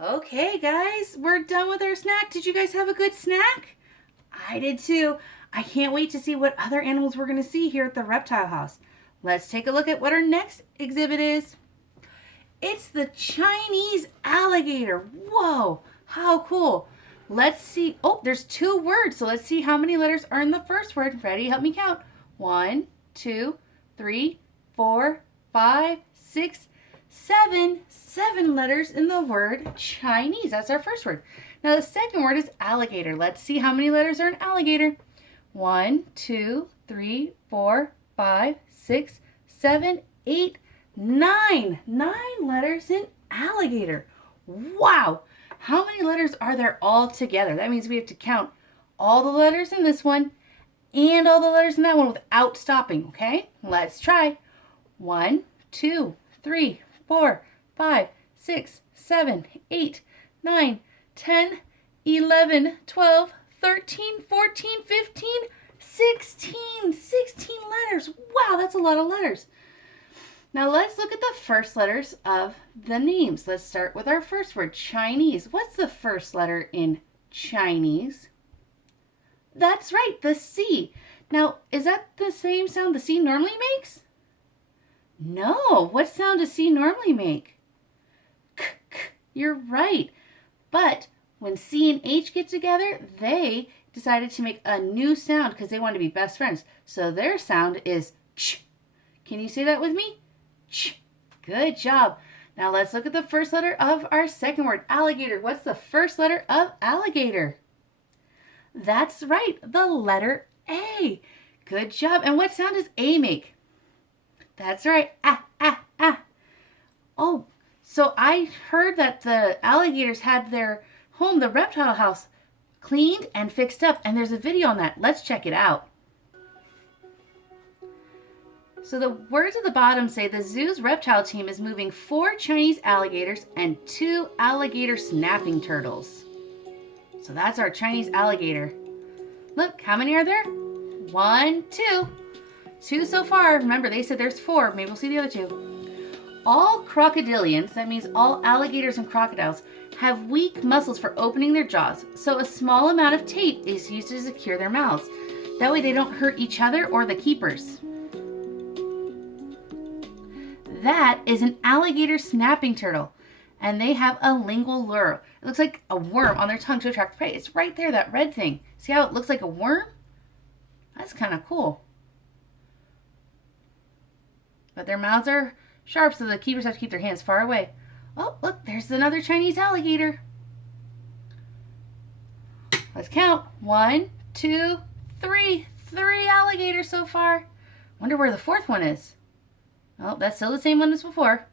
Okay, guys, we're done with our snack. Did you guys have a good snack? I did too. I can't wait to see what other animals we're going to see here at the reptile house. Let's take a look at what our next exhibit is. It's the Chinese alligator. Whoa, how cool. Let's see. Oh, there's two words. So let's see how many letters are in the first word. Ready? Help me count. One, two, three, four, five, six, seven. Seven letters in the word Chinese. That's our first word. Now the second word is alligator. Let's see how many letters are in alligator. One, two, three, four, five, six, seven, eight, nine. Nine letters in alligator. Wow. How many letters are there all together? That means we have to count all the letters in this one and all the letters in that one without stopping, okay? Let's try. One, two, three, four, five, six, seven, eight, nine, 10, 11, 12, 13, 14, 15, 16. 16 letters. Wow, that's a lot of letters. Now let's look at the first letters of the names. Let's start with our first word, Chinese. What's the first letter in Chinese? That's right, the C. Now, is that the same sound the C normally makes? No. What sound does C normally make? K, k. You're right. But when C and H get together, they decided to make a new sound because they want to be best friends. So their sound is ch. Can you say that with me? Ch. Good job. Now let's look at the first letter of our second word, alligator. What's the first letter of alligator? That's right, the letter A. Good job. And what sound does A make? That's right. Ah, ah, ah. Oh, so I heard that the alligators had their home, the reptile house, cleaned and fixed up. And there's a video on that. Let's check it out. So the words at the bottom say the zoo's reptile team is moving 4 Chinese alligators and 2 alligator snapping turtles. So that's our Chinese alligator. Look, how many are there? 1, 2. 2 so far. Remember, they said there's 4. Maybe we'll see the other 2. All crocodilians, that means all alligators and crocodiles, have weak muscles for opening their jaws. So a small amount of tape is used to secure their mouths. That way they don't hurt each other or the keepers. That is an alligator snapping turtle. And they have a lingual lure. It looks like a worm on their tongue to attract prey. It's right there, that red thing. See how it looks like a worm? That's kind of cool. But their mouths are sharp, so the keepers have to keep their hands far away. Oh, look, there's another Chinese alligator. Let's count. 1, 2, 3. 3 alligators so far. Wonder where the fourth one is. Oh, that's still the same one as before.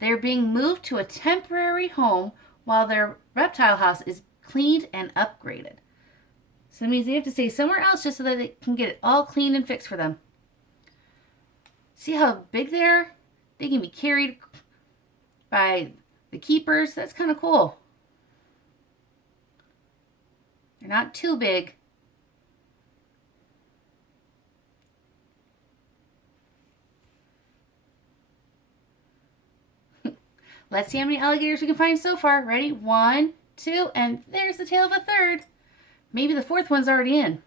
They're being moved to a temporary home while their reptile house is cleaned and upgraded. So that means they have to stay somewhere else just so that they can get it all cleaned and fixed for them. See how big they are? They can be carried by the keepers. That's kind of cool. They're not too big. Let's see how many alligators we can find so far. Ready? 1, 2, and there's the tail of a third. Maybe the fourth one's already in.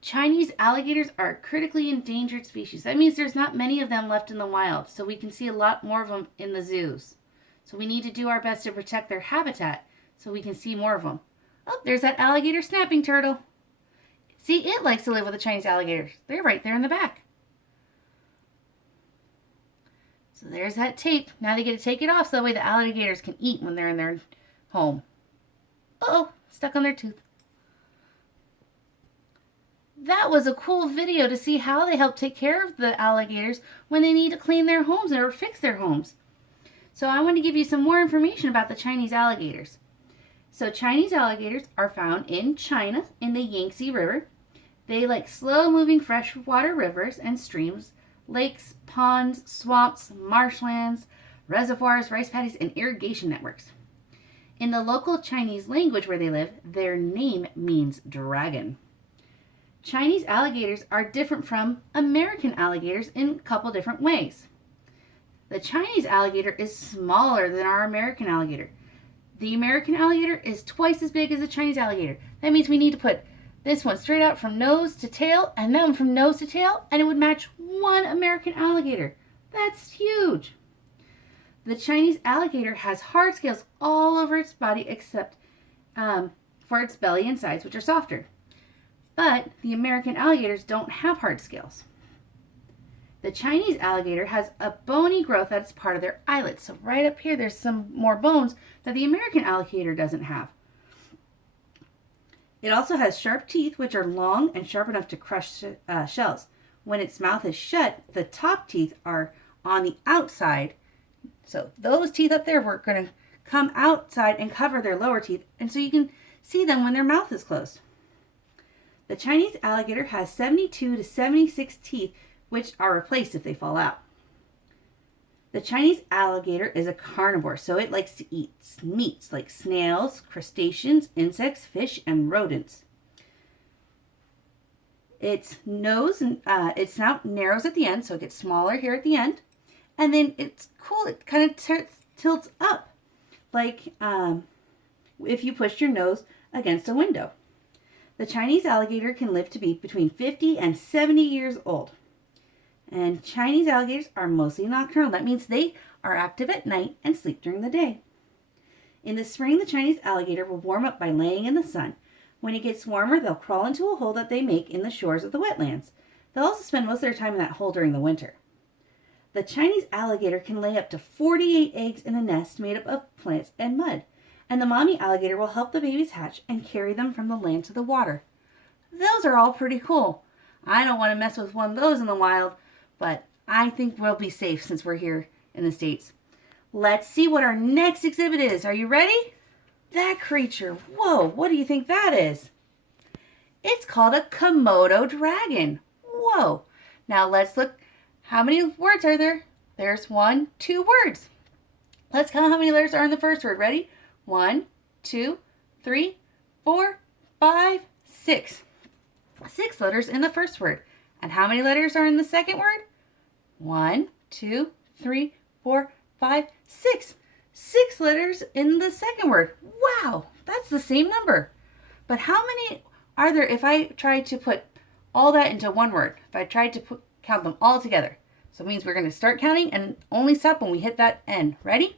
Chinese alligators are a critically endangered species. That means there's not many of them left in the wild, so we can see a lot more of them in the zoos. So we need to do our best to protect their habitat so we can see more of them. Oh, there's that alligator snapping turtle. See, it likes to live with the Chinese alligators. They're right there in the back. So there's that tape. Now they get to take it off so that way the alligators can eat when they're in their home. Uh-oh, stuck on their tooth. That was a cool video to see how they help take care of the alligators when they need to clean their homes or fix their homes. So I want to give you some more information about the Chinese alligators. So Chinese alligators are found in China in the Yangtze River. They like slow-moving freshwater rivers and streams, lakes, ponds, swamps, marshlands, reservoirs, rice paddies, and irrigation networks. In the local Chinese language where they live, their name means dragon. Chinese alligators are different from American alligators in a couple different ways. The Chinese alligator is smaller than our American alligator. The American alligator is twice as big as the Chinese alligator. That means we need to put this one straight out from nose to tail and that one from nose to tail, and it would match one American alligator. That's huge. The Chinese alligator has hard scales all over its body except for its belly and sides, which are softer. But the American alligators don't have hard scales. The Chinese alligator has a bony growth that's part of their eyelid. So right up here, there's some more bones that the American alligator doesn't have. It also has sharp teeth, which are long and sharp enough to crush shells. When its mouth is shut, the top teeth are on the outside. So those teeth up there, we're going to come outside and cover their lower teeth. And so you can see them when their mouth is closed. The Chinese alligator has 72 to 76 teeth, which are replaced if they fall out. The Chinese alligator is a carnivore, so it likes to eat meats like snails, crustaceans, insects, fish, and rodents. Its snout narrows at the end, so it gets smaller here at the end. And then it's cool, it kind of tilts up, like if you pushed your nose against a window. The Chinese alligator can live to be between 50 and 70 years old. And Chinese alligators are mostly nocturnal. That means they are active at night and sleep during the day. In the spring, the Chinese alligator will warm up by laying in the sun. When it gets warmer, they'll crawl into a hole that they make in the shores of the wetlands. They'll also spend most of their time in that hole during the winter. The Chinese alligator can lay up to 48 eggs in a nest made up of plants and mud. And the mommy alligator will help the babies hatch and carry them from the land to the water. Those are all pretty cool. I don't want to mess with one of those in the wild, but I think we'll be safe since we're here in the States. Let's see what our next exhibit is. Are you ready? That creature, whoa, what do you think that is? It's called a Komodo dragon. Whoa. Now let's look. How many words are there? There's 2 words. Let's count how many letters are in the first word. Ready? 1, 2, 3, 4, 5, 6. 6 letters in the first word. And how many letters are in the second word? 1, 2, 3, 4, 5, 6. 6 letters in the second word. Wow, that's the same number. But how many are there if I tried to put all that into one word? If I tried to count them all together. So it means we're going to start counting and only stop when we hit that N. Ready?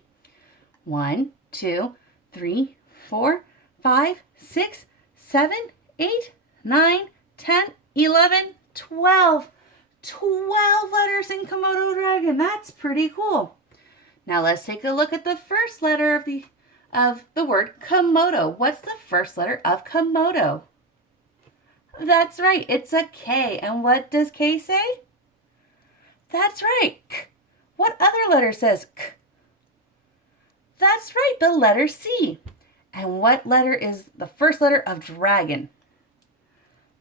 1, 2, 3, 4, 5, 6, 7, 8, 9, 10, 11, 12. 12 letters in Komodo dragon. That's pretty cool. Now let's take a look at the first letter of the word Komodo. What's the first letter of Komodo? That's right. It's a K. And what does K say? That's right. K. What other letter says K? That's right. The letter C. And what letter is the first letter of dragon?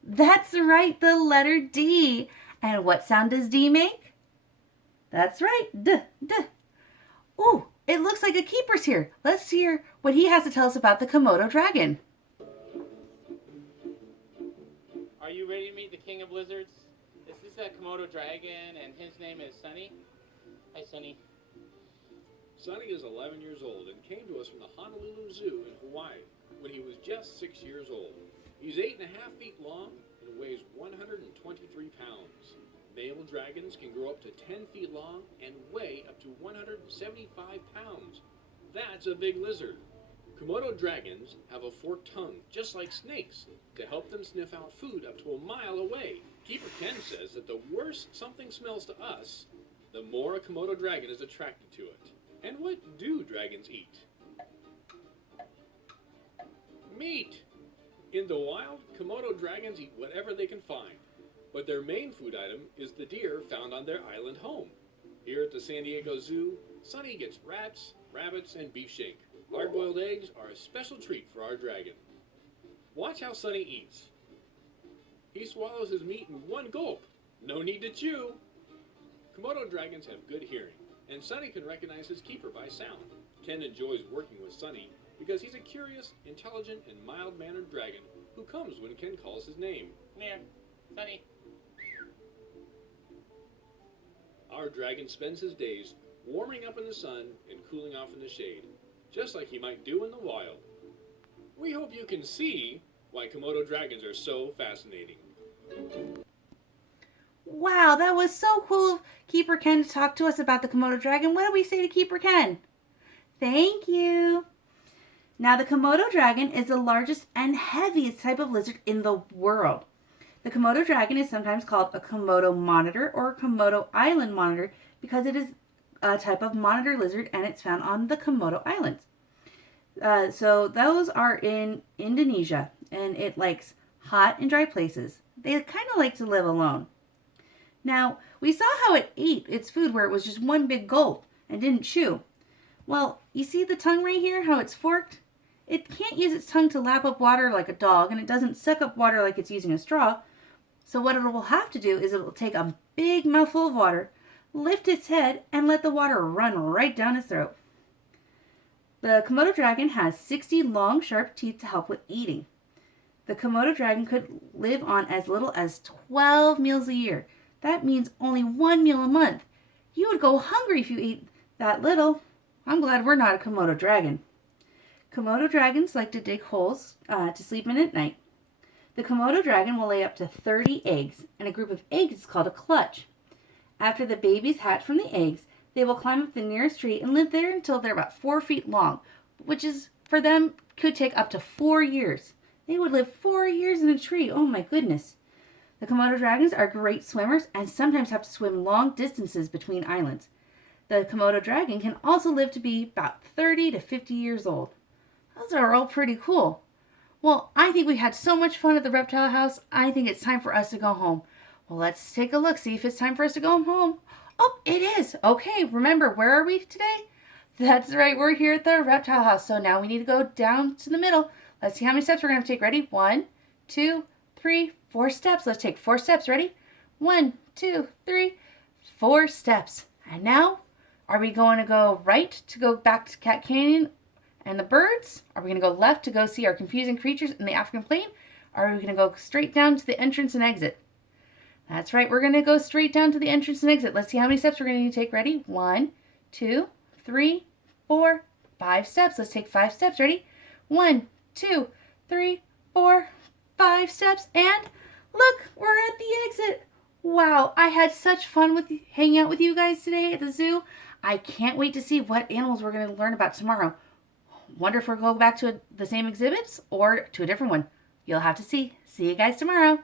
That's right. The letter D. And what sound does D make? That's right. D, D. Ooh, it looks like a keeper's here. Let's hear what he has to tell us about the Komodo dragon. Are you ready to meet the king of lizards? This is a Komodo dragon, and his name is Sunny. Hi, Sunny. Sunny is 11 years old and came to us from the Honolulu Zoo in Hawaii when he was just 6 years old. He's 8.5 feet long and weighs 123 pounds. Male dragons can grow up to 10 feet long and weigh up to 175 pounds. That's a big lizard. Komodo dragons have a forked tongue, just like snakes, to help them sniff out food up to a mile away. Keeper Ken says that the worse something smells to us, the more a Komodo dragon is attracted to it. And what do dragons eat? Meat! In the wild, Komodo dragons eat whatever they can find, but their main food item is the deer found on their island home. Here at the San Diego Zoo, Sunny gets rats, rabbits, and beef shank. Hard-boiled eggs are a special treat for our dragon. Watch how Sunny eats. He swallows his meat in one gulp. No need to chew. Komodo dragons have good hearing, and Sunny can recognize his keeper by sound. Ken enjoys working with Sunny because he's a curious, intelligent, and mild-mannered dragon who comes when Ken calls his name. Come here, Sunny. Our dragon spends his days warming up in the sun and cooling off in the shade. just like he might do in the wild. We hope you can see why Komodo dragons are so fascinating. Wow, that was so cool of Keeper Ken to talk to us about the Komodo dragon. What do we say to Keeper Ken? Thank you. Now, the Komodo dragon is the largest and heaviest type of lizard in the world. The Komodo dragon is sometimes called a Komodo monitor or a Komodo island monitor because it is a type of monitor lizard and it's found on the Komodo Islands. So those are in Indonesia and it likes hot and dry places. They kind of like to live alone. Now, we saw how it ate its food where it was just one big gulp and didn't chew. Well, you see the tongue right here, how it's forked? It can't use its tongue to lap up water like a dog, and it doesn't suck up water like it's using a straw. So what it will have to do is it will take a big mouthful of water, lift its head, and let the water run right down its throat. The Komodo dragon has 60 long, sharp teeth to help with eating. The Komodo dragon could live on as little as 12 meals a year. That means only 1 meal a month. You would go hungry if you ate that little. I'm glad we're not a Komodo dragon. Komodo dragons like to dig holes to sleep in at night. The Komodo dragon will lay up to 30 eggs, and a group of eggs is called a clutch. After the babies hatch from the eggs, they will climb up the nearest tree and live there until they're about 4 feet long, which is, for them, could take up to 4 years. They would live 4 years in a tree. Oh my goodness. The Komodo dragons are great swimmers and sometimes have to swim long distances between islands. The Komodo dragon can also live to be about 30 to 50 years old. Those are all pretty cool. Well, I think we had so much fun at the reptile house. I think it's time for us to go home. Well, let's take a look, see if it's time for us to go home. Oh, it is. Okay, remember, where are we today? That's right, we're here at the reptile house. So now we need to go down to the middle. Let's see how many steps we're going to take. Ready? 1, 2, 3, 4 steps. Let's take 4 steps. Ready? 1, 2, 3, 4 steps. And now, are we going to go right to go back to Cat Canyon and the birds? Are we going to go left to go see our confusing creatures in the African plain? Or are we going to go straight down to the entrance and exit? That's right, we're going to go straight down to the entrance and exit. Let's see how many steps we're going to need to take. Ready? 1, 2, 3, 4, 5 steps. Let's take 5 steps. Ready? 1, 2, 3, 4, 5 steps. And look, we're at the exit. Wow, I had such fun with hanging out with you guys today at the zoo. I can't wait to see what animals we're going to learn about tomorrow. Wonder if we'll go back to the same exhibits or to a different one. You'll have to see. See you guys tomorrow.